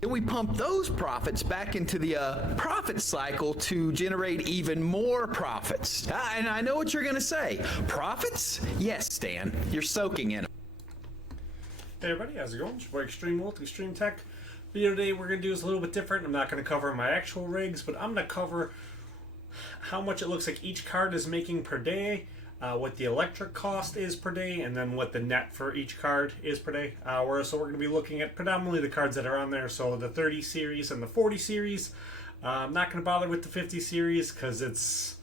Then we pump those profits back into the profit cycle to generate even more profits. And I know what you're going to say. Profits? Yes, Stan. You're soaking in them. Hey everybody, how's it going? It's your boy ExtrmWill with Extreme Tech. Video today we're going to do is a little bit different. I'm not going to cover my actual rigs, but I'm going to cover how much it looks like each card is making per day, what the electric cost is per day, and then what the net for each card is per day. So we're going to be looking at predominantly the cards that are on there, so the 30 series and the 40 series. I'm not going to bother with the 50 series because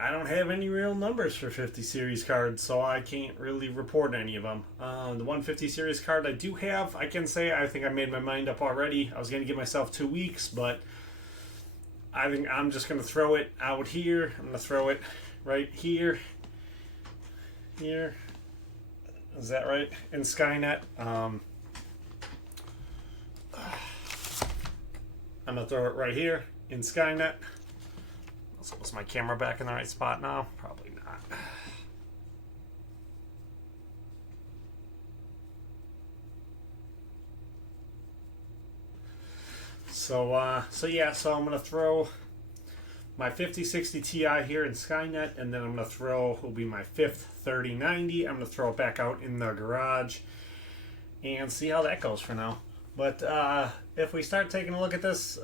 I don't have any real numbers for 50 series cards, so I can't really report any of them. The 150 series card I do have, I can say I think I made my mind up already. I was going to give myself 2 weeks, but I think I'm just going to throw it out here. I'm going to throw it right here. Here. Is that right? In Skynet. I'm going to throw it right here in Skynet. So is my camera back in the right spot now? Probably not. So I'm going to throw my 5060 Ti here in Skynet, and then I'm going to throw, will be my fifth 3090. I'm going to throw it back out in the garage and see how that goes for now. But if we start taking a look at this,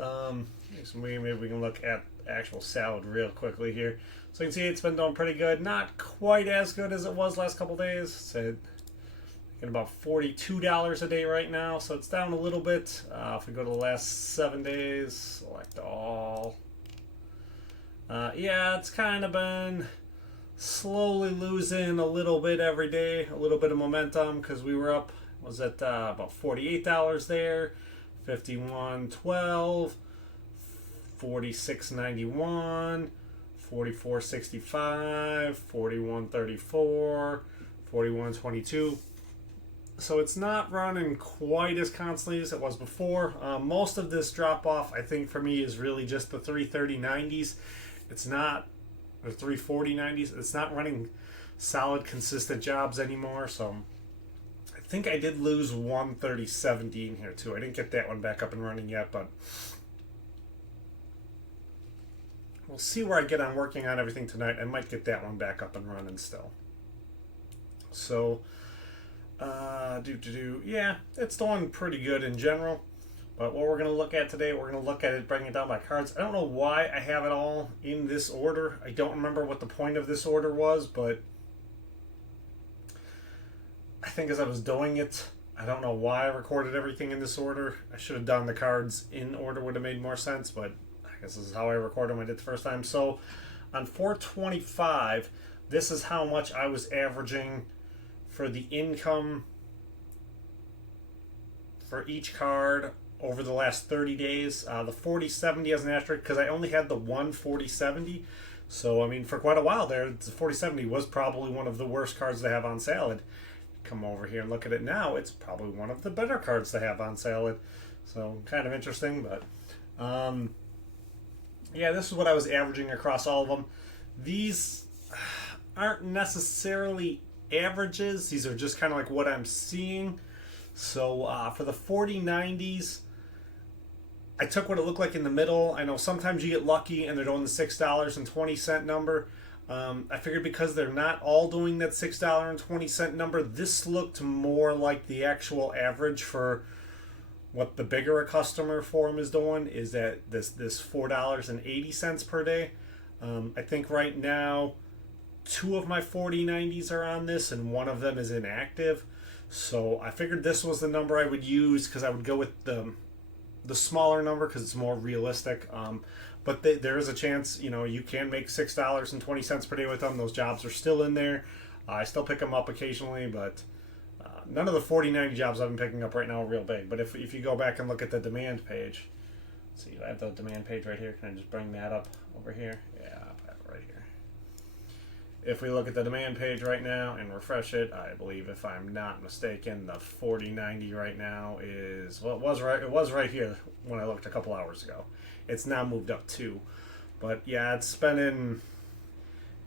maybe we can look at actual salad real quickly here. So you can see it's been doing pretty good. Not quite as good as it was last couple days. So getting about $42 a day right now, so it's down a little bit. If we go to the last 7 days, select all. Yeah, it's kind of been slowly losing a little bit every day, a little bit of momentum, because we were up, was at about $48 there, $51.12, $46.91, $44.65, $41.34, $41.22. So it's not running quite as constantly as it was before. Most of this drop off, I think, for me is really just the 330.90s. It's not, or 340.90s. It's not running solid, consistent jobs anymore. So I think I did lose 130.70 in here too. I didn't get that one back up and running yet, but we'll see where I get on working on everything tonight. I might get that one back up and running still. So, yeah, it's doing pretty good in general. But what we're going to look at today, we're going to look at it breaking it down by cards. I don't know why I have it all in this order. I don't remember what the point of this order was, but I think as I was doing it, I don't know why I recorded everything in this order. I should have done the cards in order, would have made more sense, but I guess this is how I record them. I did the first time. So on 425, this is how much I was averaging for the income for each card over the last 30 days. The 4070 has an asterisk because I only had the one 4070. So, I mean, for quite a while there, the 4070 was probably one of the worst cards to have on sale. Come over here and look at it now, it's probably one of the better cards to have on sale. So, kind of interesting, but yeah, this is what I was averaging across all of them. These aren't necessarily averages. These are just kind of like what I'm seeing. So for the 4090s, I took what it looked like in the middle. I know sometimes you get lucky and they're doing the $6.20 number. I figured because they're not all doing that $6.20 number, this looked more like the actual average for what the bigger a customer forum is doing, is that this $4.80 per day. I think right now 2 of my 4090s are on this and one of them is inactive. So I figured this was the number I would use because I would go with the smaller number because it's more realistic. But there is a chance, you can make $6.20 per day with them. Those jobs are still in there. I still pick them up occasionally, but none of the 4090 jobs I've been picking up right now are real big. But if you go back and look at the demand page, let's see, I have the demand page right here. Can I just bring that up over here? Yeah, I'll have it right here. If we look at the demand page right now and refresh it, I believe, if I'm not mistaken, the 4090 right now is, well, it was right here when I looked a couple hours ago. It's now moved up too. But yeah, it's been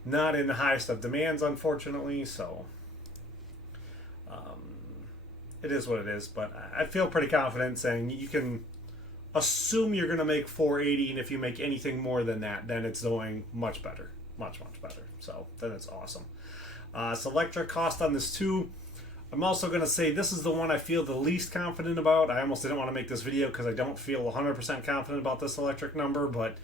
not in the highest of demands, unfortunately, so it is what it is. But I feel pretty confident saying you can assume you're going to make 480, and if you make anything more than that, then it's doing much better. Much better. So then it's awesome. So electric cost on this too. I'm also going to say this is the one I feel the least confident about. I almost didn't want to make this video because I don't feel 100% confident about this electric number, but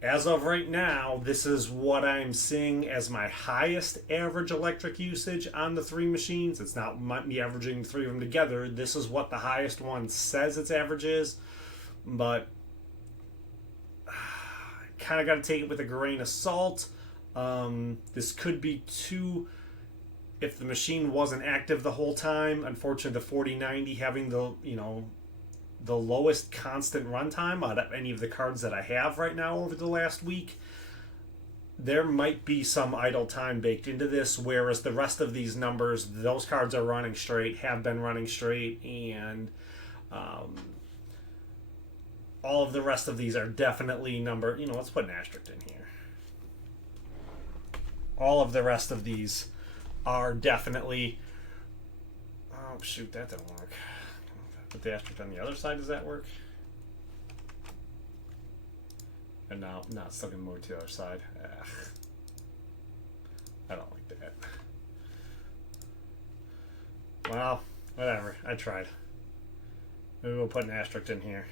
as of right now, this is what I'm seeing as my highest average electric usage on the 3 machines. It's not me averaging the 3 of them together. This is what the highest one says its average is, but kind of got to take it with a grain of salt. This could be too, if the machine wasn't active the whole time. Unfortunately, the 4090 having the, the lowest constant runtime out of any of the cards that I have right now over the last week, there might be some idle time baked into this, whereas the rest of these numbers, those cards are running straight, have been running straight, and all of the rest of these are definitely numbered. Let's put an asterisk in here. All of the rest of these are definitely... Oh, shoot, that didn't work. Put the asterisk on the other side. Does that work? And no, it's still going to move to the other side. Ugh. I don't like that. Well, whatever. I tried. Maybe we'll put an asterisk in here.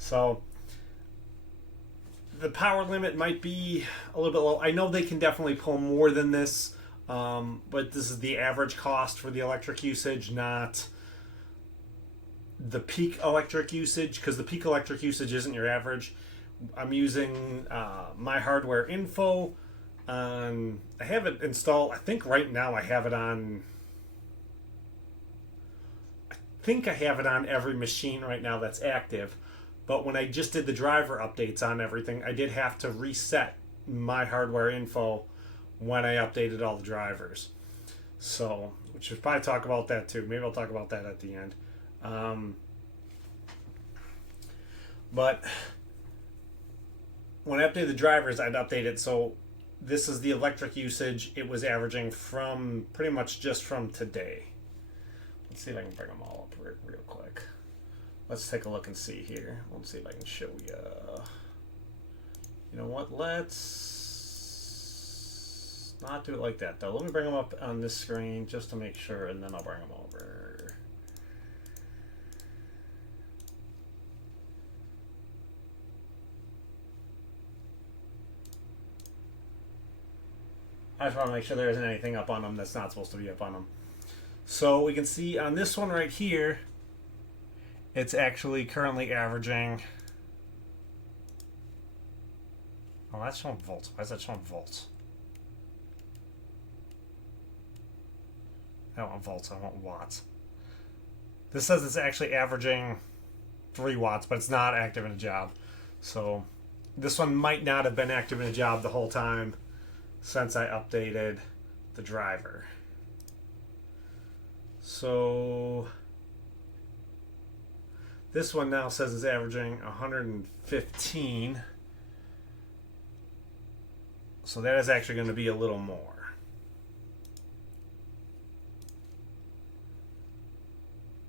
So the power limit might be a little bit low. I know they can definitely pull more than this, but this is the average cost for the electric usage, not the peak electric usage, because the peak electric usage isn't your average. I'm using my hardware info on, I have it installed, I think right now I have it on, every machine right now that's active. But when I just did the driver updates on everything, I did have to reset my hardware info when I updated all the drivers. So, we should probably talk about that too. Maybe I'll talk about that at the end. But when I updated the drivers, I'd update it. So this is the electric usage. It was averaging from pretty much just from today. Let's see if I can bring them all up real quick. Let's take a look and see here. Let's see if I can show you. You know what? Let's not do it like that, though. Let me bring them up on this screen just to make sure, and then I'll bring them over. I just want to make sure there isn't anything up on them that's not supposed to be up on them. So we can see on this one right here, it's actually currently averaging... Oh, that's showing volts. Why is that showing volts? I don't want volts, I want watts. This says it's actually averaging 3 watts, but it's not active in a job. So this one might not have been active in a job the whole time since I updated the driver. So this one now says it's averaging 115. So that is actually going to be a little more.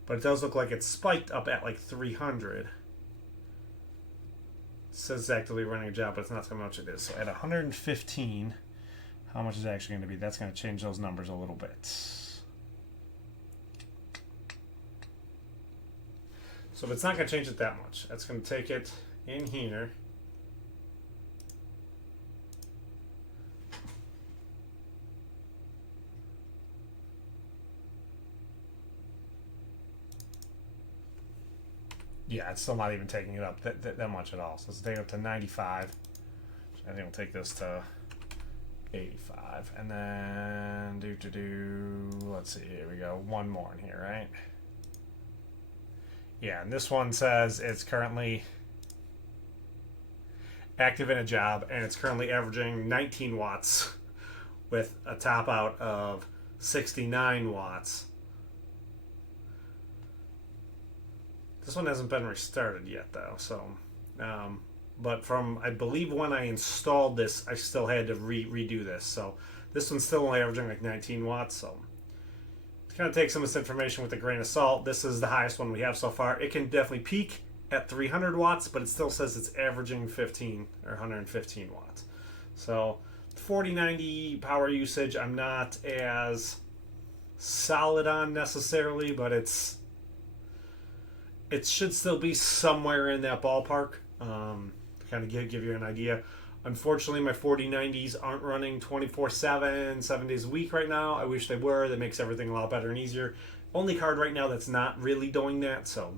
But it does look like it's spiked up at like 300. It says it's actively running a job, but it's not how much it is. So at 115, how much is it actually going to be? That's going to change those numbers a little bit. So if it's not going to change it that much, that's going to take it in here. Yeah, it's still not even taking it up that much at all. So let's take it up to 95. I think we'll take this to 85. And then let's see, here we go. One more in here, right? Yeah, and this one says it's currently active in a job, and it's currently averaging 19 watts with a top out of 69 watts. This one hasn't been restarted yet, though. So, but from, I believe when I installed this, I still had to redo this. So This one's still only averaging like 19 watts, so kind of take some of this information with a grain of salt. This is the highest one we have so far. It can definitely peak at 300 watts, but it still says it's averaging 15 or 115 watts. So 4090 power usage, I'm not as solid on necessarily, but it should still be somewhere in that ballpark. Kind of give you an idea. Unfortunately, my 4090s aren't running 24/7, 7 days a week right now. I wish they were. That makes everything a lot better and easier. Only card right now that's not really doing that, so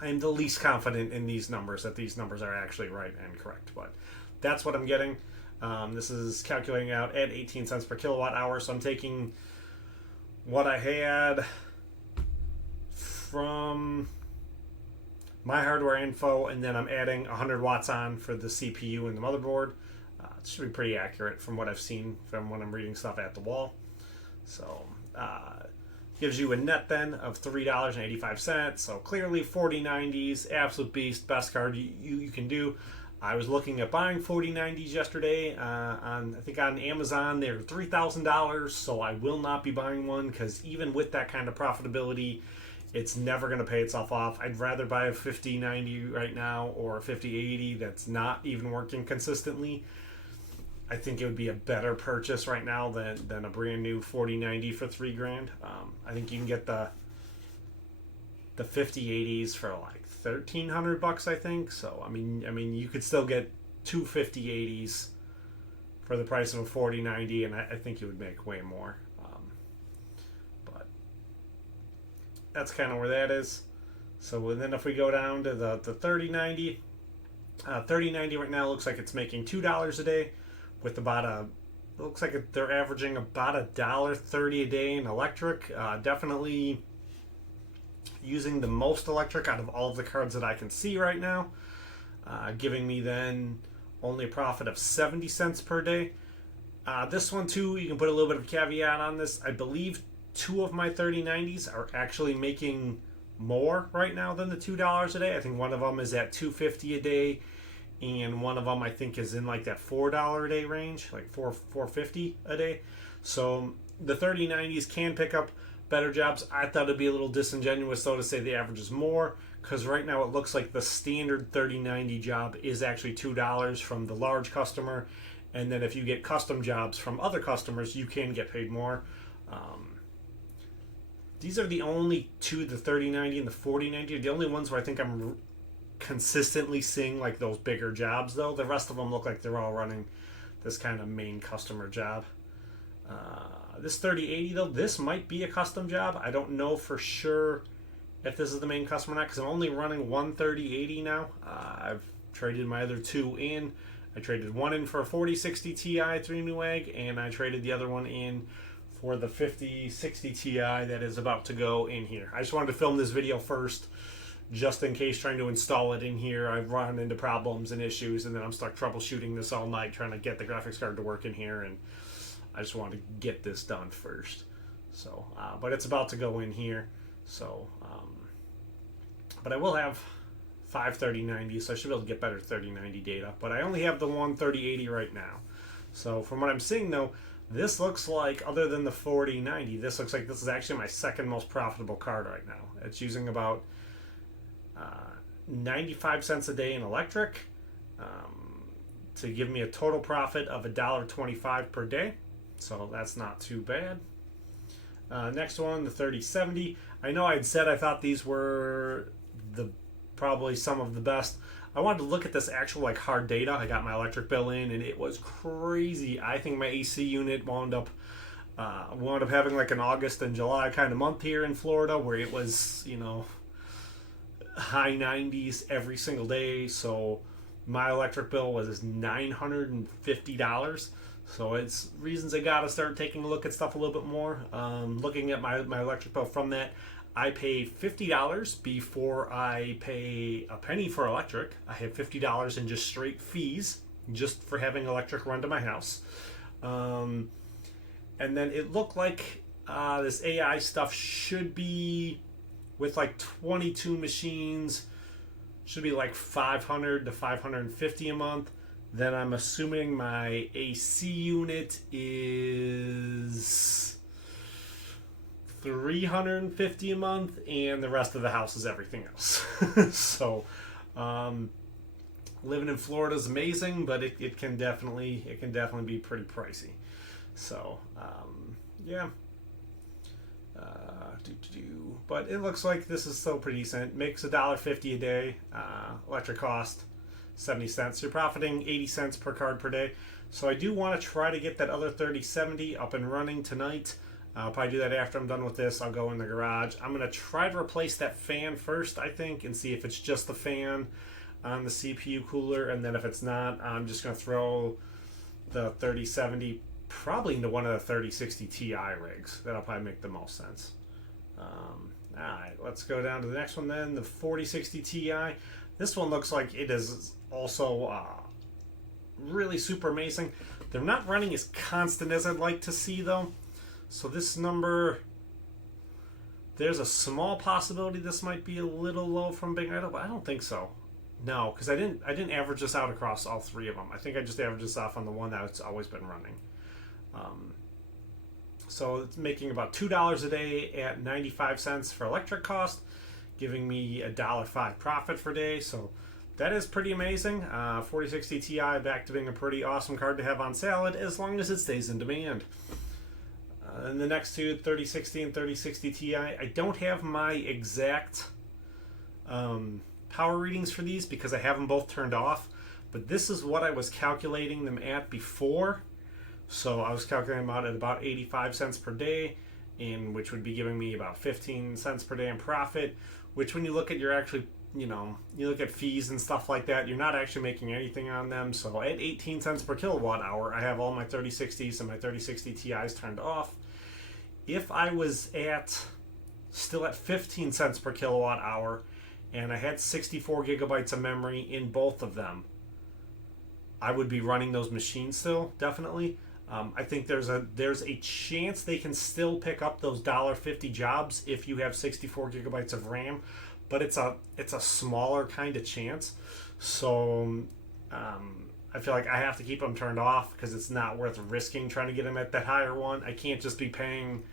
I'm the least confident in these numbers, that these numbers are actually right and correct. But that's what I'm getting. This is calculating out at 18 cents per kilowatt hour, so I'm taking what I had from my hardware info, and then I'm adding 100 watts on for the CPU and the motherboard. It should be pretty accurate from what I've seen from when I'm reading stuff at the wall. So gives you a net then of $3.85. So clearly 4090s, absolute beast, best card you can do. I was looking at buying 4090s yesterday on, I think on Amazon. They're $3,000, so I will not be buying one, because even with that kind of profitability, it's never going to pay itself off. I'd rather buy a 5090 right now or a 5080 that's not even working consistently. I think it would be a better purchase right now than a brand new 4090 for $3,000. I think you can get the 5080s for like $1,300, I think. So I mean, you could still get two 5080s for the price of a 4090, and I think you would make way more. But that's kind of where that is. So and then if we go down to the 3090, 3090 right now looks like it's making $2 a day, with about looks like they're averaging about $1.30 a day in electric. Definitely using the most electric out of all of the cards that I can see right now, giving me then only a profit of 70 cents per day. This one too, you can put a little bit of a caveat on this. I believe two of my 3090s are actually making more right now than the $2 a day. I think one of them is at $2.50 a day, and one of them I think is in like that $4 a day range, like $4.50 a day. So the 3090s can pick up better jobs. I thought it'd be a little disingenuous though to say the average is more, because right now it looks like the standard 3090 job is actually $2 from the large customer, and then if you get custom jobs from other customers, you can get paid more. These are the only two, the 3090 and the 4090, are the only ones where I think I'm consistently seeing like those bigger jobs though. The rest of them look like they're all running this kind of main customer job. This 3080 though, this might be a custom job. I don't know for sure if this is the main customer or not, because I'm only running one 3080 now. I've traded my other two in. I traded one in for a 4060 Ti 3 Newegg, and I traded the other one in for the 5060 Ti that is about to go in here. I just wanted to film this video first, just in case trying to install it in here I've run into problems and issues, and then I'm stuck troubleshooting this all night trying to get the graphics card to work in here, and I just wanted to get this done first. So, but it's about to go in here. So, but I will have 5 3090s, so I should be able to get better 3090 data. But I only have the one 3080 right now. So from what I'm seeing though, this looks like, other than the 4090, this looks like this is actually my second most profitable card right now. It's using about 95 cents a day in electric, to give me a total profit of $1.25 per day. So that's not too bad. Next one, the 3070. I know I'd said I thought these were probably some of the best. I wanted to look at this actual like hard data. I got my electric bill in, and it was crazy. I think my AC unit wound up having like an August and July kind of month here in Florida, where it was, you know, high 90s every single day. So my electric bill was $950. So it's reasons I gotta start taking a look at stuff a little bit more. Looking at my electric bill from that, I pay $50 before I pay a penny for electric. I have $50 in just straight fees, just for having electric run to my house. And then it looked like this AI stuff should be, with like 22 machines, should be like $500 to $550 a month. Then I'm assuming my AC unit is $350 a month, and the rest of the house is everything else. So, living in Florida is amazing, but it can definitely be pretty pricey. So, yeah. But it looks like this is still pretty decent. Makes $1.50 a day. Electric cost 70 cents. You're profiting 80 cents per card per day. So I do want to try to get that other 3070 up and running tonight. I'll probably do that after I'm done with this. I'll go in the garage. I'm going to try to replace that fan first, I think, and see if it's just the fan on the CPU cooler. And then if it's not, I'm just going to throw the 3070 probably into one of the 3060 Ti rigs. That'll probably make the most sense. Alright, let's go down to the next one then, the 4060 Ti. This one looks like it is also really super amazing. They're not running as constant as I'd like to see though. So this number, there's a small possibility this might be a little low from being idle, but I don't think so. No, because I didn't average this out across all three of them. I think I just averaged this off on the one that's always been running. So it's making about $2 a day at 95 cents for electric cost, giving me $1.05 profit per day. So that is pretty amazing. 4060 Ti back to being a pretty awesome card to have on salad as long as it stays in demand. And the next two, 3060 and 3060 Ti, I don't have my exact power readings for these because I have them both turned off. But this is what I was calculating them at before. So I was calculating them out at about 85 cents per day, which would be giving me about 15 cents per day in profit, which when you look at your actually, you look at fees and stuff like that, you're not actually making anything on them. So at 18 cents per kilowatt hour, I have all my 3060s and my 3060 Ti's turned off. If I was still at 15 cents per kilowatt hour and I had 64 gigabytes of memory in both of them, I would be running those machines still, definitely. I think there's a chance they can still pick up those $1.50 jobs if you have 64 gigabytes of RAM, but it's a smaller kind of chance. So I feel like I have to keep them turned off because it's not worth risking trying to get them at that higher one. I can't just be paying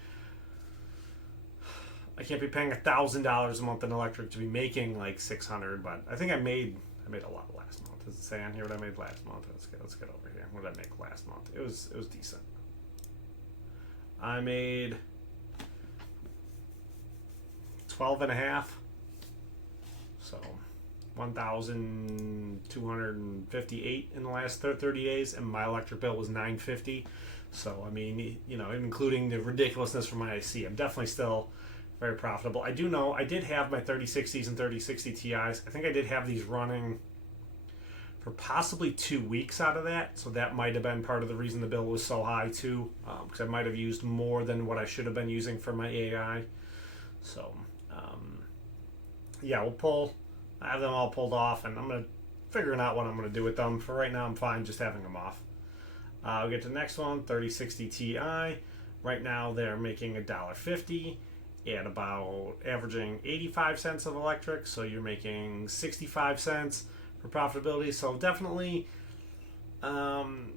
$1,000 a month in electric to be making like $600. But I think I made a lot last month. Does it say on here what I made last month? Let's get over here. What did I make last month? It was decent. I made 12.5. So 1,258 in the last 30 days, and my electric bill was $950. So I mean, including the ridiculousness from my IC, I'm definitely still very profitable. I do know I did have my 3060s and 3060 Ti's. I think I did have these running for possibly 2 weeks out of that, so that might have been part of the reason the bill was so high too, because I might have used more than what I should have been using for my AI. So yeah, I have them all pulled off, and I'm figuring out what I'm going to do with them. For right now, I'm fine just having them off. I'll get to the next one, 3060 Ti. Right now, they're making $1.50 at about averaging 85 cents of electric, so you're making 65 cents for profitability. So definitely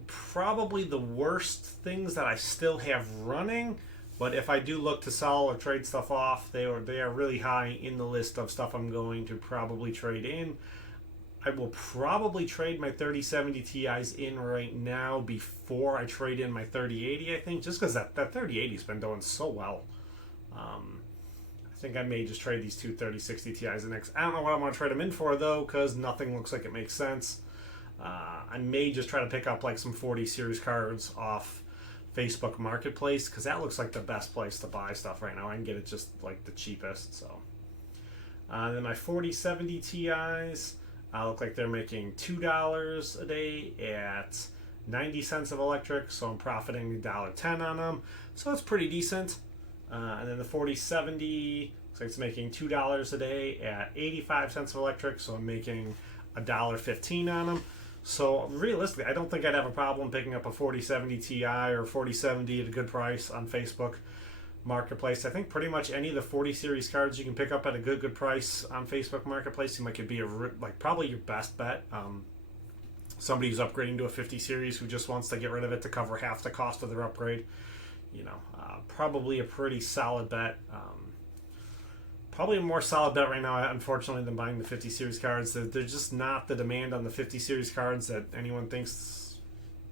probably the worst things that I still have running, but if I do look to sell or trade stuff off, they are really high in the list of stuff I'm going to probably trade in. I will probably trade my 3070 Ti's in right now before I trade in my 3080, I think, just because that 3080's been doing so well. I think I may just trade these two 3060 Ti's next. I don't know what I'm going to trade them in for, though, because nothing looks like it makes sense. I may just try to pick up like some 40 series cards off Facebook Marketplace, because that looks like the best place to buy stuff right now. I can get it just like the cheapest. So then my 4070 Ti's look like they're making $2 a day at 90 cents of electric, so I'm profiting $1.10 on them, so it's pretty decent. And then the 4070 looks like it's making $2 a day at 85 cents of electric, so I'm making $1.15 on them. So realistically, I don't think I'd have a problem picking up a 4070 Ti or 4070 at a good price on Facebook Marketplace. I think pretty much any of the 40 series cards you can pick up at a good price on Facebook Marketplace seem like it'd be probably your best bet. somebody who's upgrading to a 50 series who just wants to get rid of it to cover half the cost of their upgrade, probably a pretty solid bet. Probably a more solid bet right now, unfortunately, than buying the 50 series cards. There's just not the demand on the 50 series cards that anyone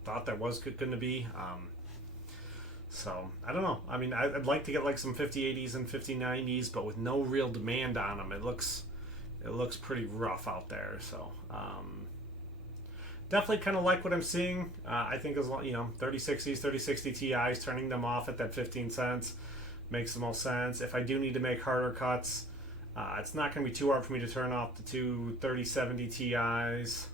thought there was going to be. So I don't know. I mean, I'd like to get like some 5080s and 5090s, but with no real demand on them, it looks pretty rough out there. So definitely kind of like what I'm seeing. I think as long 3060s, 3060 Ti's, turning them off at that 15 cents makes the most sense. If I do need to make harder cuts, it's not going to be too hard for me to turn off the two 3070 Ti's.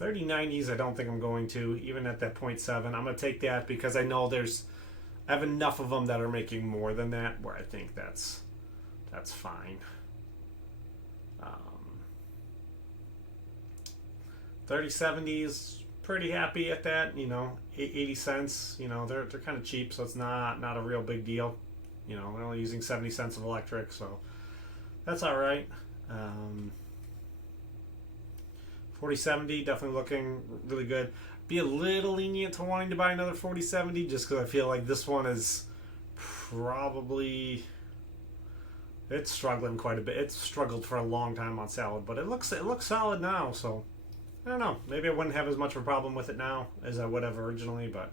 3090s, I don't think I'm going to, even at that 0.7. I'm going to take that because I know I have enough of them that are making more than that where I think that's fine. 3070s, pretty happy at that, 80 cents, they're kind of cheap, so it's not a real big deal. They're only using 70 cents of electric, so that's all right. 4070 definitely looking really good. Be a little lenient to wanting to buy another 4070 just because I feel like this one is probably, it's struggling quite a bit. It's struggled for a long time on salad, but it looks solid now, so I don't know. Maybe I wouldn't have as much of a problem with it now as I would have originally, but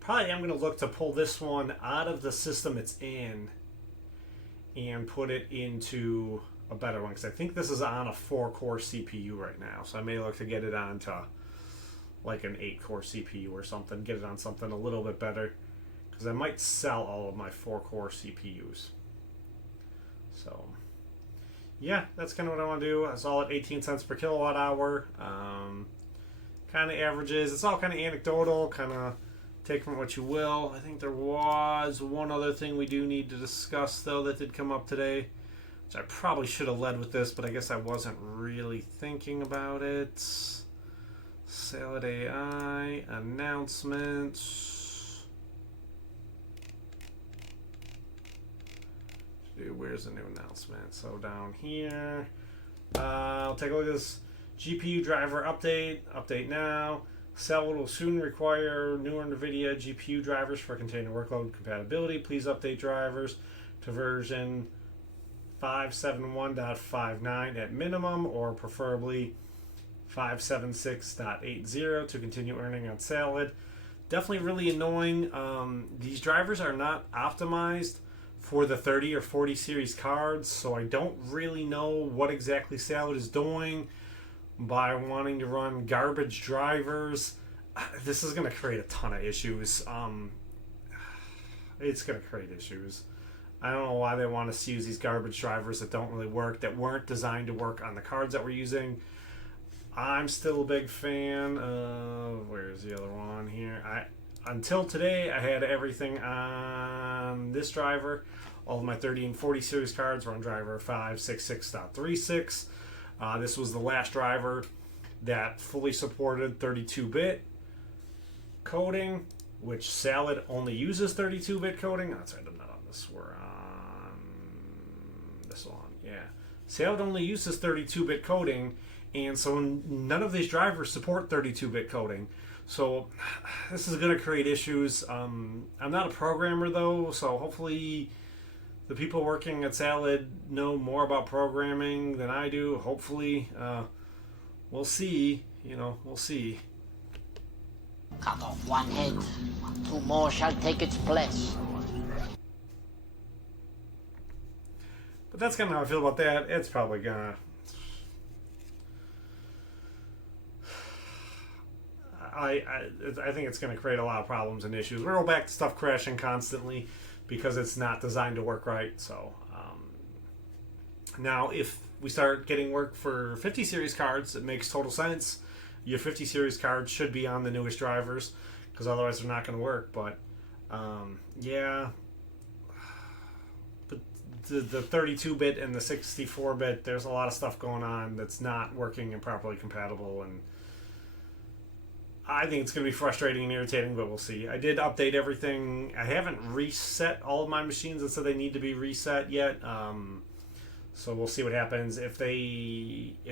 probably am going to look to pull this one out of the system it's in and put it into a better one, because I think this is on a 4-core CPU right now, so I may look to get it on to like an 8-core CPU or something, get it on something a little bit better, because I might sell all of my 4-core CPUs. So yeah, that's kind of what I want to do. I saw it 18 cents per kilowatt hour. Kind of averages. It's all kind of anecdotal, kind of take from what you will. I think there was one other thing we do need to discuss, though, that did come up today, which I probably should have led with this, but I guess I wasn't really thinking about it. Salad AI announcements. Where's the new announcement? So down here, I'll take a look at this GPU driver update. Update now. Salad will soon require newer NVIDIA GPU drivers for container workload compatibility. Please update drivers to version 571.59 at minimum, or preferably 576.80 to continue earning on Salad. Definitely really annoying. These drivers are not optimized for the 30 or 40 series cards, so I don't really know what exactly Salad is doing by wanting to run garbage drivers. This is going to create a ton of issues. It's going to create issues. I don't know why they want us to use these garbage drivers that don't really work, that weren't designed to work on the cards that we're using. I'm still a big fan of, where's the other one here? Until today, I had everything on this driver. All of my 30 and 40 series cards were on driver 566.36. This was the last driver that fully supported 32-bit coding, which Salad only uses 32-bit coding. That's right, I'm not on this. We're on this one. Yeah. Salad only uses 32-bit coding, and so none of these drivers support 32-bit coding. So this is going to create issues. I'm not a programmer, though, so hopefully the people working at Salad know more about programming than I do. Hopefully. We'll see. We'll see. Cut off one head, 2 more shall take its place. But that's kind of how I feel about that. It's probably gonna... I think it's going to create a lot of problems and issues. We're all back to stuff crashing constantly because it's not designed to work right. So now if we start getting work for 50 series cards, it makes total sense. Your 50 series cards should be on the newest drivers, because otherwise they're not going to work. But yeah, but the 32-bit and the 64-bit, there's a lot of stuff going on that's not working and properly compatible, and I think it's going to be frustrating and irritating, but we'll see. I did update everything. I haven't reset all of my machines that said they need to be reset yet. So we'll see what happens if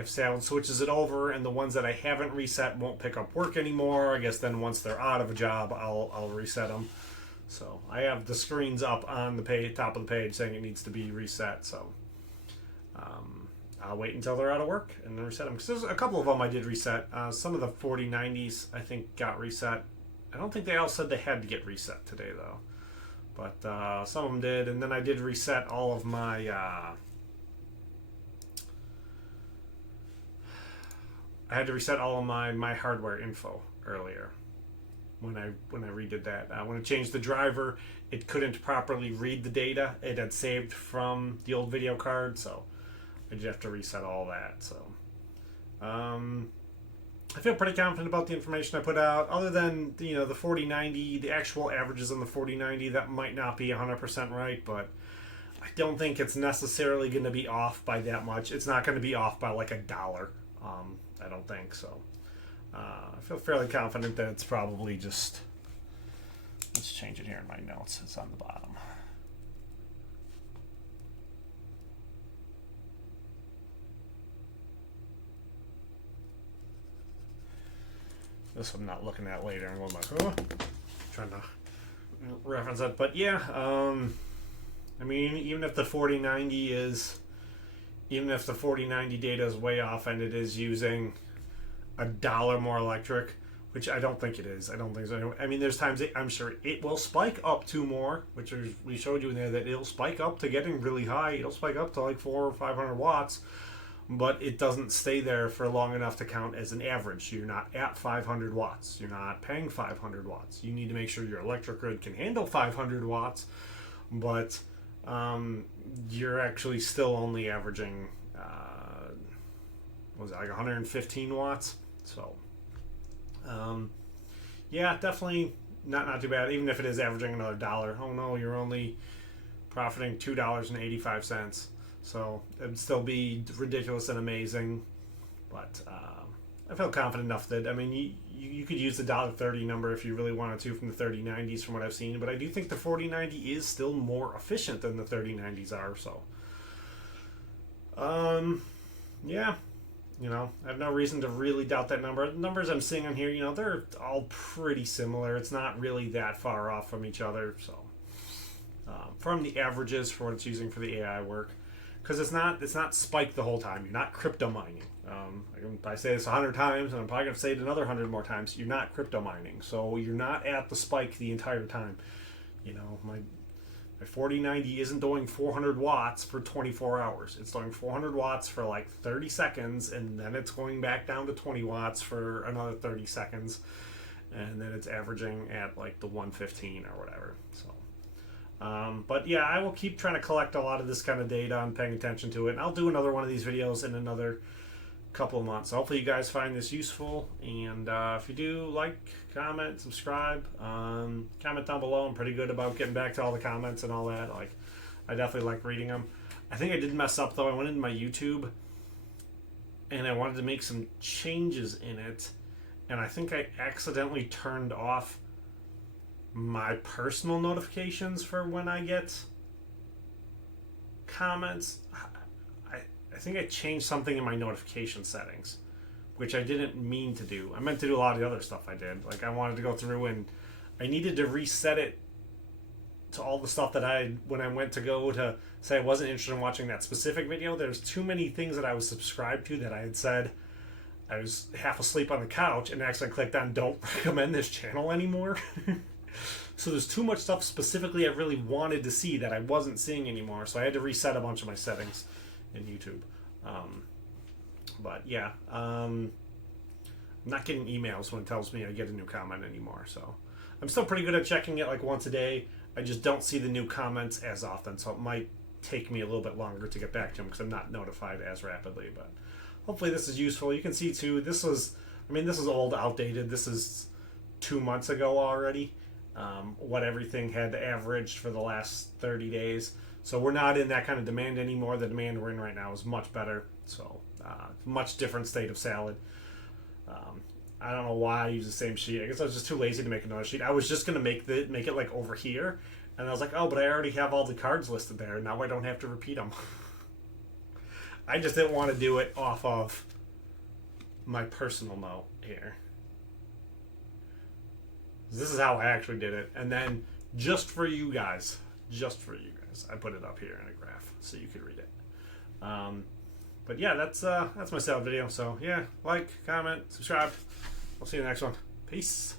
salad switches it over and the ones that I haven't reset won't pick up work anymore. I guess then once they're out of a job, I'll reset them. So I have the screens up on the page, top of the page, saying it needs to be reset. So I'll wait until they're out of work and then reset them. Because there's a couple of them I did reset. Some of the 4090s I think got reset. I don't think they all said they had to get reset today though, but some of them did. And then I did reset all of my. I had to reset all of my hardware info earlier when I redid that. When I changed the driver, it couldn't properly read the data it had saved from the old video card, so I did have to reset all that. So I feel pretty confident about the information I put out. Other than the 4090, the actual averages on the 4090, that might not be 100% right, but I don't think it's necessarily going to be off by that much. It's not going to be off by like $1. I don't think so. I feel fairly confident that it's probably just. Let's change it here in my notes. It's on the bottom. This I'm not looking at later. I'm going like, trying to reference that. But yeah, I mean, even if the 4090 data is way off and it is using $1 more electric, which I don't think it is. I don't think so. I mean, there's times I'm sure it will spike up to more, which is, we showed you in there that it'll spike up to getting really high. It'll spike up to like 400 or 500 watts, but it doesn't stay there for long enough to count as an average. You're not at 500 watts. You're not paying 500 watts. You need to make sure your electric grid can handle 500 watts, but you're actually still only averaging what was it, like 115 watts. So yeah, definitely not too bad, even if it is averaging another $1. Oh no, you're only profiting $2.85, so it'd still be ridiculous and amazing. But I feel confident enough that, I mean, you could use the $1.30 number if you really wanted to from the 3090s from what I've seen, but I do think the 4090 is still more efficient than the 3090s are. So yeah, I have no reason to really doubt that number. The numbers I'm seeing on here, they're all pretty similar. It's not really that far off from each other. So from the averages for what it's using for the AI work, because it's not spiked the whole time. You're not crypto mining. I say this 100 times, and I'm probably going to say it another 100 more times. You're not crypto mining, so you're not at the spike the entire time. My 4090 isn't doing 400 watts for 24 hours. It's doing 400 watts for like 30 seconds, and then it's going back down to 20 watts for another 30 seconds, and then it's averaging at like the 115 or whatever. So, but yeah, I will keep trying to collect a lot of this kind of data and paying attention to it. And I'll do another one of these videos in another couple of months. Hopefully you guys find this useful, and if you do, like, comment, subscribe, comment down below. I'm pretty good about getting back to all the comments and all that. Like, I definitely like reading them. I think I did mess up though. I went into my YouTube and I wanted to make some changes in it, and I think I accidentally turned off my personal notifications for when I get comments. I think I changed something in my notification settings, which I didn't mean to do. I meant to do a lot of the other stuff I did. Like, I wanted to go through and I needed to reset it to all the stuff that when I went to go to say I wasn't interested in watching that specific video, there's too many things that I was subscribed to that I had said I was half asleep on the couch and actually clicked on don't recommend this channel anymore. So there's too much stuff specifically I really wanted to see that I wasn't seeing anymore. So I had to reset a bunch of my settings in YouTube. But yeah, I'm not getting emails when it tells me I get a new comment anymore. So I'm still pretty good at checking it like once a day. I just don't see the new comments as often. So it might take me a little bit longer to get back to them because I'm not notified as rapidly. But hopefully this is useful. You can see too, this is old, outdated. This is 2 months ago already. What everything had averaged for the last 30 days. So we're not in that kind of demand anymore. The demand we're in right now is much better. So much different state of salad. I don't know why I use the same sheet. I guess I was just too lazy to make another sheet. I was just going to make it like over here. And I was like, oh, but I already have all the cards listed there. Now I don't have to repeat them. I just didn't want to do it off of my personal note here. This is how I actually did it. And then just for you guys, I put it up here in a graph so you could read it. But yeah, that's my setup video. So yeah, like, comment, subscribe. I'll see you in the next one. Peace.